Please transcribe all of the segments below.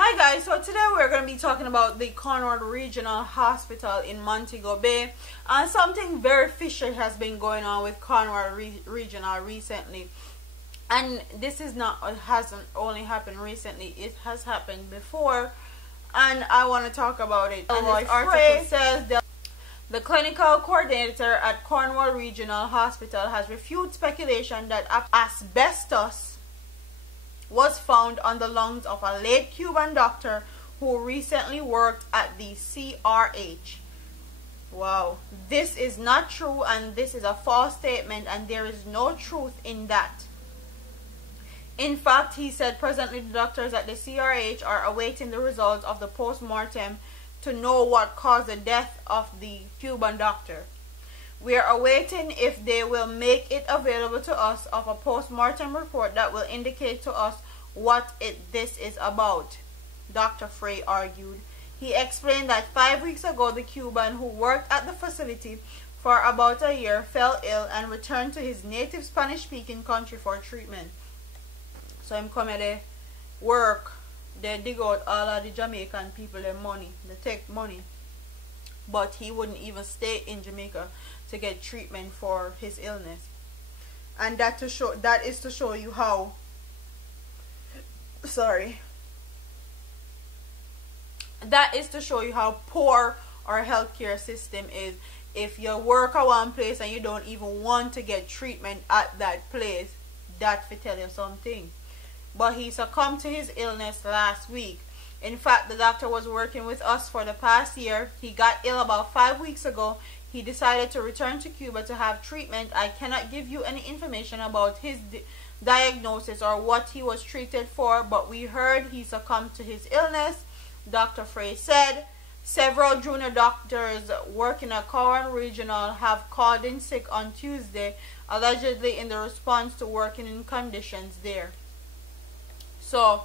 Hi guys, so today we're going to be talking about the Cornwall Regional Hospital in Montego Bay, and something very fishy has been going on with Cornwall Regional recently. And this is not, it hasn't only happened recently, it has happened before, and I want to talk about it. And this article says that the clinical coordinator at Cornwall Regional Hospital has refuted speculation that asbestos was found on the lungs of a late Cuban doctor who recently worked at the CRH. Wow, this is not true, and this is a false statement, and there is no truth in that. In fact, he said presently the doctors at the CRH are awaiting the results of the post-mortem to know what caused the death of the Cuban doctor. We are awaiting if they will make it available to us of a post-mortem report that will indicate to us what this is about, Dr. Frey argued. He explained that 5 weeks ago the Cuban who worked at the facility for about a year fell ill and returned to his native Spanish-speaking country for treatment. So him come here, they work, they dig out all of the Jamaican people their money, they take money, but he wouldn't even stay in Jamaica to get treatment for his illness. And that is to show you how poor our healthcare system is. If you work at one place and you don't even want to get treatment at that place, that will tell you something. But he succumbed to his illness last week. In fact, the doctor was working with us for the past year. He got ill about 5 weeks ago. He decided to return to Cuba to have treatment. I cannot give you any information about his diagnosis or what he was treated for, but we heard he succumbed to his illness, Dr. Frey said. Several junior doctors working at Cornwall Regional have called in sick on Tuesday, allegedly in the response to working in conditions there. So,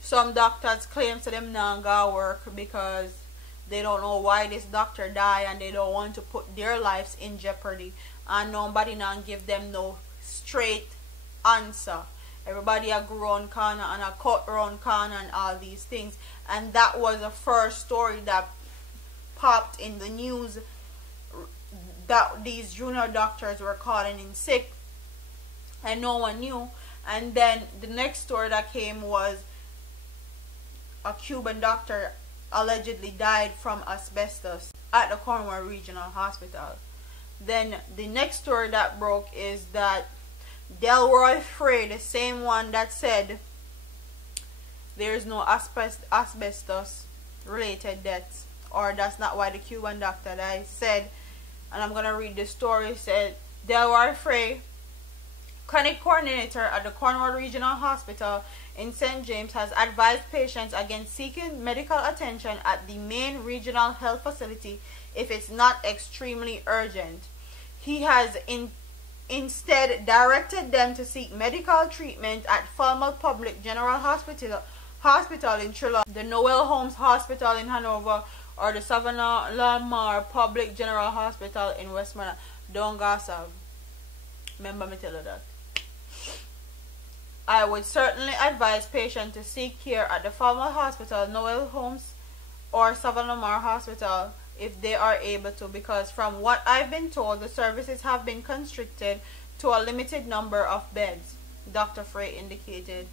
some doctors claim to them not gonna work because they don't know why this doctor died and they don't want to put their lives in jeopardy, and nobody not give them no straight answer. Everybody a grown corner and a cut round corner and all these things. And that was the first story that popped in the news, that these junior doctors were calling in sick and no one knew. And then the next story that came was a Cuban doctor allegedly died from asbestos at the Cornwall Regional Hospital. Then the next story that broke is that Delroy Frey, the same one that said there is no asbestos related deaths, or that's not why the Cuban doctor died, said, and I'm gonna read the story, said Delroy Frey, clinic coordinator at the Cornwall Regional Hospital in St. James, has advised patients against seeking medical attention at the main regional health facility if it's not extremely urgent. He has instead directed them to seek medical treatment at Falmouth Public General Hospital in Truro, the Noel Holmes Hospital in Hanover, or the Savannah Lamar Public General Hospital in Westmoreland. Don't gossip. Remember me tell you that. I would certainly advise patients to seek care at the Falmouth Hospital, Noel Holmes, or Savannah Lamar Hospital if they are able to, because from what I've been told, the services have been constricted to a limited number of beds, Dr. Frey indicated.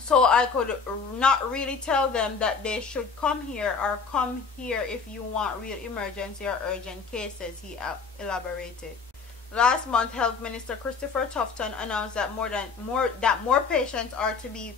So I could not really tell them that they should come here or come here if you want real emergency or urgent cases, he elaborated. Last month, Health Minister Christopher Tufton announced that more patients are to be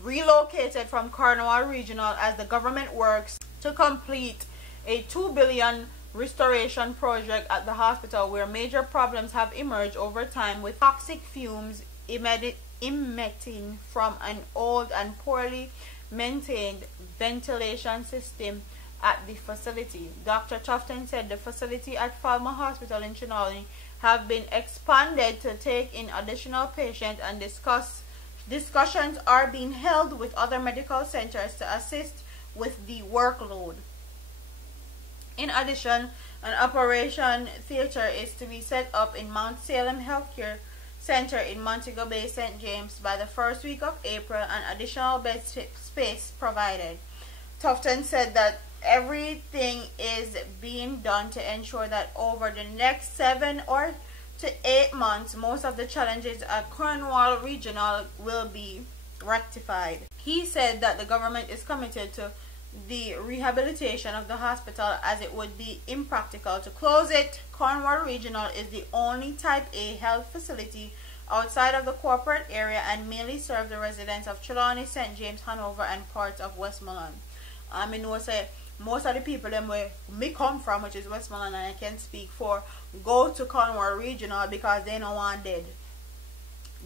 relocated from Cornwall Regional as the government works to complete a $2 billion restoration project at the hospital, where major problems have emerged over time with toxic fumes emitting from an old and poorly maintained ventilation system at the facility. Dr. Tufton said the facility at Falmouth Hospital in Chinolly have been expanded to take in additional patients, and discussions are being held with other medical centers to assist with the workload. In addition, an operation theater is to be set up in Mount Salem Healthcare Center in Montego Bay, St. James by the first week of April and additional bed space provided. Tufton said that everything is being done to ensure that over the next 7 or to 8 months, most of the challenges at Cornwall Regional will be rectified. He said that the government is committed to the rehabilitation of the hospital as it would be impractical to close it. Cornwall Regional is the only Type A health facility outside of the corporate area and mainly serves the residents of Trelawney, St. James, Hanover, and parts of Westmoreland. I know say most of the people them where me come from, which is Westmoreland, and I can speak for, go to Cornwall Regional because they no want dead.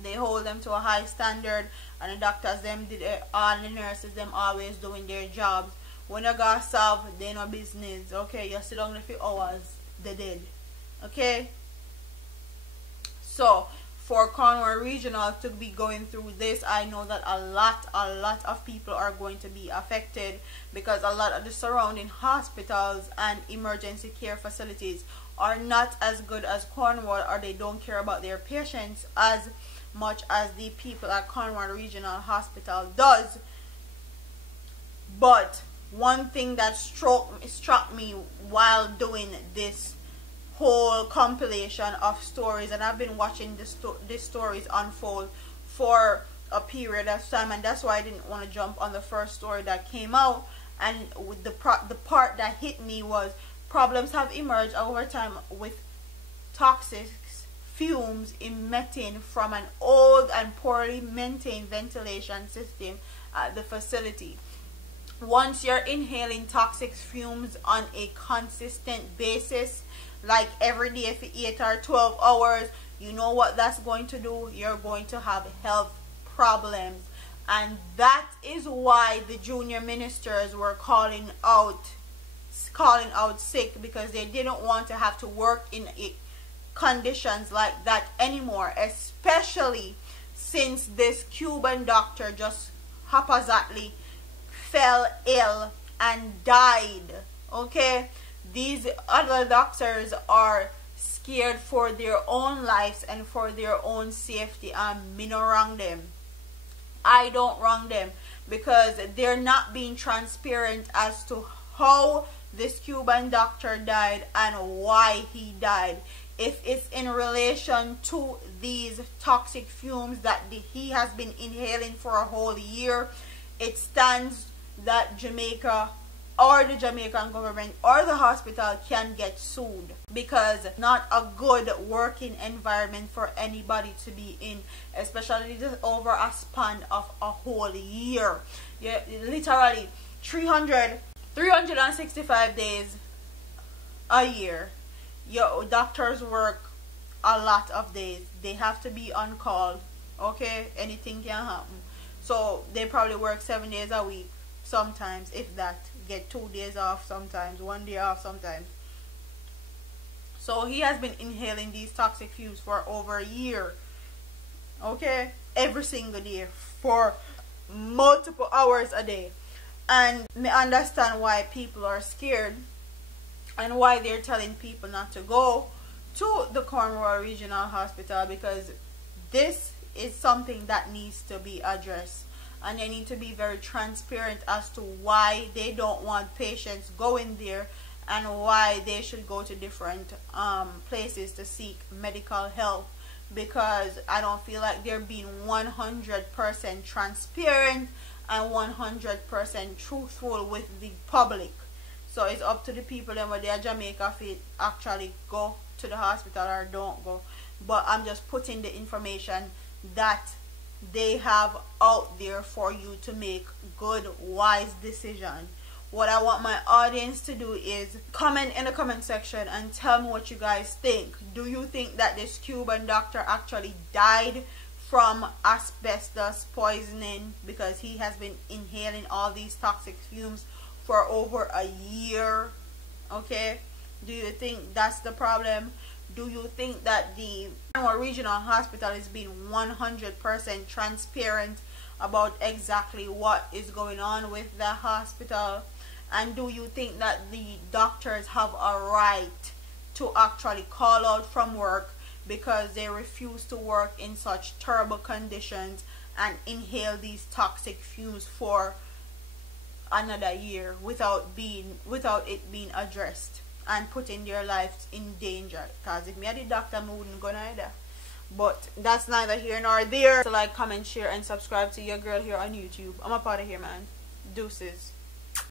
They hold them to a high standard, and the doctors them did all the nurses them always doing their jobs. When you got solve, they no business. Okay, you sit down a few hours, they dead. Okay. So for Cornwall Regional to be going through this, I know that a lot of people are going to be affected because a lot of the surrounding hospitals and emergency care facilities are not as good as Cornwall, or they don't care about their patients as much as the people at Cornwall Regional Hospital does. But one thing that struck me while doing this whole compilation of stories, and I've been watching these stories unfold for a period of time, and that's why I didn't want to jump on the first story that came out. And with the part that hit me was problems have emerged over time with toxic fumes emitting from an old and poorly maintained ventilation system at the facility. Once you're inhaling toxic fumes on a consistent basis, like every day for 8 or 12 hours, you know what that's going to do? You're going to have health problems. And that is why the junior ministers were calling out sick, because they didn't want to have to work in conditions like that anymore, especially since this Cuban doctor just haphazardly fell ill and died. Okay, these other doctors are scared for their own lives and for their own safety, and me no wrong them. I don't wrong them, because they're not being transparent as to how this Cuban doctor died and why he died. If it's in relation to these toxic fumes that he has been inhaling for a whole year, it stands that Jamaica or the Jamaican government or the hospital can get sued, because it's not a good working environment for anybody to be in, especially over a span of a whole year. Yeah, literally 365 days a year. Your doctors work a lot of days. They have to be on call. Okay, anything can happen. So they probably work 7 days a week sometimes, if that. Get 2 days off sometimes, 1 day off sometimes. So he has been inhaling these toxic fumes for over a year. Okay, every single day for multiple hours a day. And me understand why people are scared and why they're telling people not to go to the Cornwall Regional Hospital, because this is something that needs to be addressed, and they need to be very transparent as to why they don't want patients going there and why they should go to different places to seek medical help, because I don't feel like they're being 100% transparent and 100% truthful with the public. So it's up to the people then whether they are Jamaica if it actually go to the hospital or don't go. But I'm just putting the information that they have out there for you to make good, wise decision. What I want my audience to do is comment in the comment section and tell me what you guys think. Do you think that this Cuban doctor actually died from asbestos poisoning because he has been inhaling all these toxic fumes for over a year? Okay, do you think that's the problem? Do you think that the regional hospital is being 100% transparent about exactly what is going on with the hospital? And do you think that the doctors have a right to actually call out from work because they refuse to work in such terrible conditions and inhale these toxic fumes for another year without it being addressed and putting their lives in danger. Because if me had the doctor, I wouldn't go neither. But that's neither here nor there. So like, comment, share, and subscribe to your girl here on YouTube. I'm up out of here, man. Deuces.